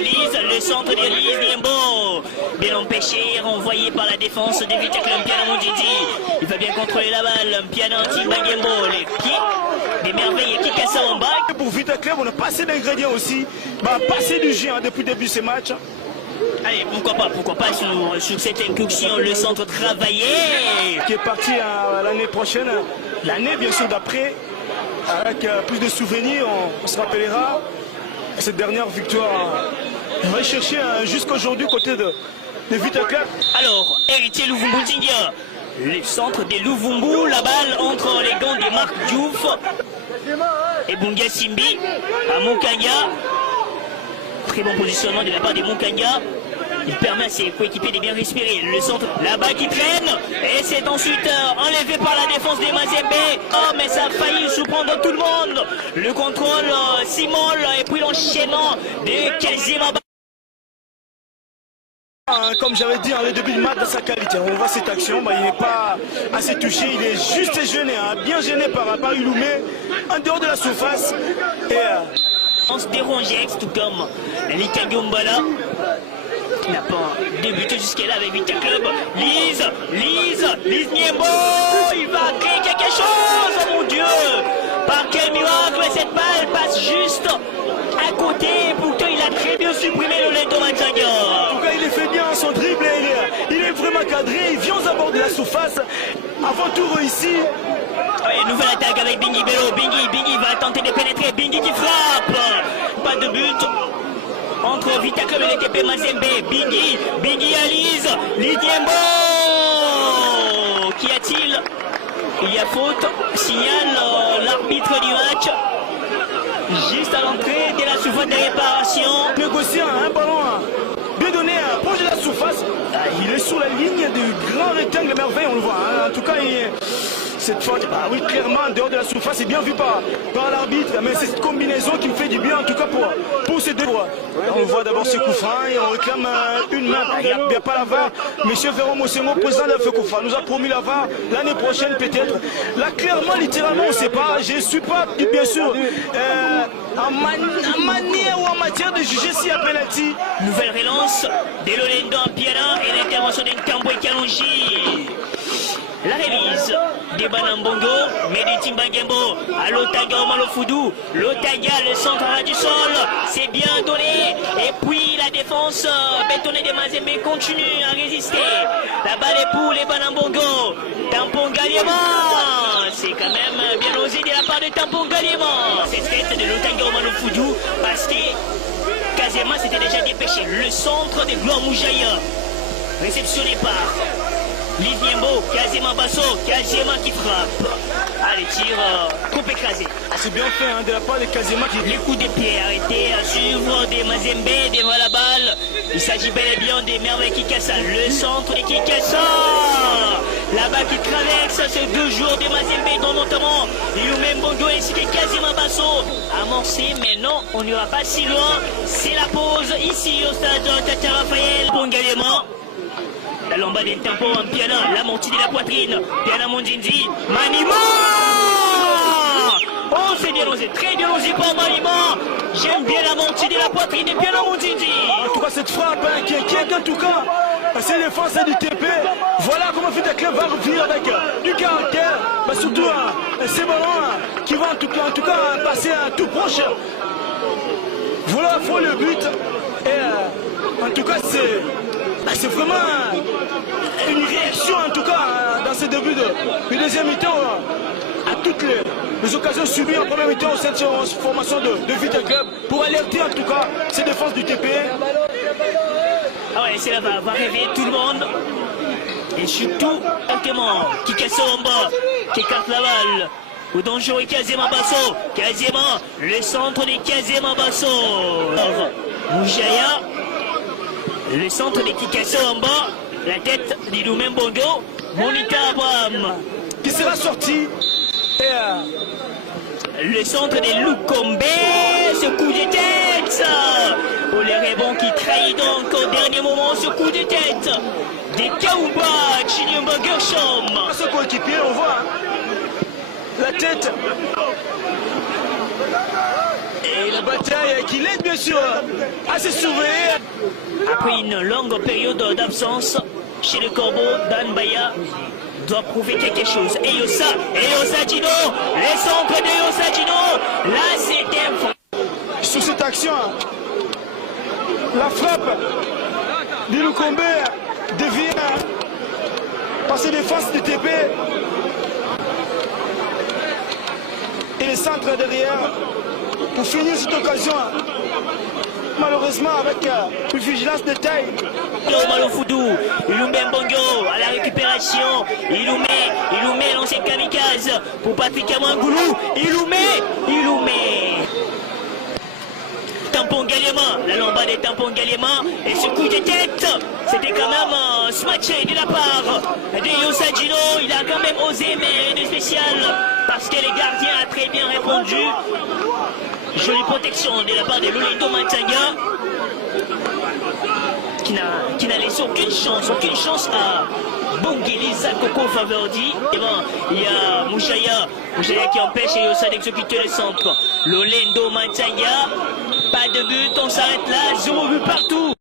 Lise, le centre de Lise, Niembo. Bien empêché, renvoyé par la défense de Vita Club, Mpiana Mondjidji. Il va bien contrôler la balle, Mpiana Timbangembo, les pieds. Des merveilles qui cassent en bas. Pour Vita Club, on a passé d'ingrédients aussi. Bah, passé du jeu depuis le début de ce match. Allez, pourquoi pas sur cette incursion, le centre travaillé. Qui est parti l'année prochaine, l'année bien sûr d'après, avec plus de souvenirs, on se rappellera cette dernière victoire. On va chercher jusqu'aujourd'hui côté de Vita Club. Alors, héritier Louvumbu Zingia, le centre des Louvumbu, la balle entre les gants de Marc Diouf et Bunga Simbi à Moukanya. Très bon positionnement de la part de Moukanya. Il permet à ses coéquipiers de bien respirer. Le centre là-bas qui traîne. Et c'est ensuite enlevé par la défense des Mazembe. Oh, mais ça a failli surprendre tout le monde. Le contrôle Simol et puis l'enchaînement de Kazima. Comme j'avais dit en le début du match, dans sa qualité, on voit cette action, il n'est pas assez touché, il est juste gêné, bien gêné par Iloumé, en dehors de la surface. On se dérangeait, tout comme Lika Gumbala. Il n'a pas débuté jusqu'à là avec Vita Club. Lise Niembo, il va créer quelque chose, oh mon Dieu. Par quel miracle cette balle passe juste à côté. Pourtant il a très bien supprimé le Leto Matanga. En tout cas il est fait bien son dribble, il est vraiment cadré, il vient à bord de la surface. Avant tout réussi. Ouais, nouvelle attaque avec Bingi Bello. Bingi va tenter de pénétrer. Bingi qui frappe. Pas de but. Entre Vita Club et l'équipe Mazembe. Bingi à Lise Niembo. Qu'y a-t-il? Il y a faute. Signale l'arbitre du match. Juste à l'entrée de la surface de réparation. Négocier un ballon bien donné, proche de la surface. Il est sur la ligne du grand rectangle merveille, on le voit. En tout cas, cette faute, oui, clairement, en dehors de la surface, c'est bien vu par l'arbitre. Mais c'est cette combinaison qui me fait du bien, en tout cas pour ces deux. On voit d'abord ce coup franc et on réclame une main. Il n'y a pas la VAR. Monsieur Véron Mosengo, président de la FECOFA, nous a promis la VAR l'année prochaine peut-être. Là, clairement, littéralement, on ne sait pas. Je ne suis pas, bien sûr, en manière ou en matière de juger s'il y a penalty. Nouvelle relance de Lolendo en Piana et l'intervention d'Inkambo et Kalonji. La révise des Banambongo, Medi Timbangembo, à Lotaga Omalofoudou. Lotaga, le centre du sol, c'est bien donné. Et puis la défense bétonnée des Mazembe continue à résister. La balle est pour les Banambongo. Tampon Galiema. C'est quand même bien osé de la part de Tampon Galiema. C'est tête de Lotaga Omalofoudou parce que Kazema s'était déjà dépêché. Le centre de Gloire Moujaïa, réceptionné par Lise Niembo, Kazema Basso, Kazema qui frappe. Allez, tir, coupe écrasé. C'est bien fait de la part de Kazema qui... Les coups de pied arrêtés à suivre des Mazembe devant la balle. Il s'agit bel et bien des merveilles qui cassent. Le centre de Kikassa. Là-bas qui traverse ces 2 jours des Mazembe, dont notamment Iloumé Bongo ainsi que Kazema Basso. Amorcé, mais non, on n'ira pas si loin. C'est la pause ici au stade Tata Raphaël. Pongalema. La lambade d'un tempo en Piana, l'amorti de la poitrine, Piana Mondjidji, Manima. Oh, c'est bien osé, très bien osé par Manima. J'aime bien l'amorti de la poitrine de Piana Mondjidji. En tout cas, cette frappe qui est en tout cas, c'est les défenses du TP. Voilà comment Vita Club va revenir avec du caractère, mais surtout ces ballons qui vont en tout cas passer à tout proche. Voilà, faut le but. Et en tout cas, c'est vraiment une réaction en tout cas dans ce début de deuxième mi-temps à toutes les occasions subies en première mi-temps au sein de cette formation de Vita Club pour alerter en tout cas ces défenses du TP. Ah ouais, c'est là va réveiller tout le monde. Et surtout, exactement, Kikasso en bas, qui écarte la balle. Au dangereux Kazema Basso. Kazema, le centre de Kazema Basso. Moujaya. Le centre de Kikasso en bas, la tête d'Iloumé Bongo, Monita Abraham. Qui sera sorti. Le centre de Lukombe, ce coup de tête. Pour les rebonds qui trahit donc au dernier moment ce coup de tête. Des Kaouba, Chinyumba Gershom. Ce coéquipier, on voit la tête. Et la bataille qui l'aide bien sûr à se sauver. Après une longue période d'absence chez le Corbeau, Dan Baya doit prouver quelque chose. Et Yosa Dino, les centres de Yosa Dino, là c'était fort. Sur cette action, la frappe de Lukombe devient par ses défenses de TP et le centre derrière pour finir cette occasion. Malheureusement avec une vigilance de taille. Malofoudou, Ilumbe Mbongo à la récupération, Iloumé l'ancien kamikaze pour Patrick Amangoulou, Iloumé. Tampon Galiema, la lambade des tampons Galiema, et ce coup de tête, c'était quand même smatché de la part de Yosa Dino. Il a quand même osé, mais rien de spécial, parce que les gardiens a très bien répondu. Jolie protection de la part de Lolendo Matanga, qui n'a laissé aucune chance à Bongeli Zakoko Faverdi. Et bon, il y a Mouchaya qui empêche Yosa d'exécuter le centre. Lolendo Matanga, pas de but, on s'arrête là, 0 but partout.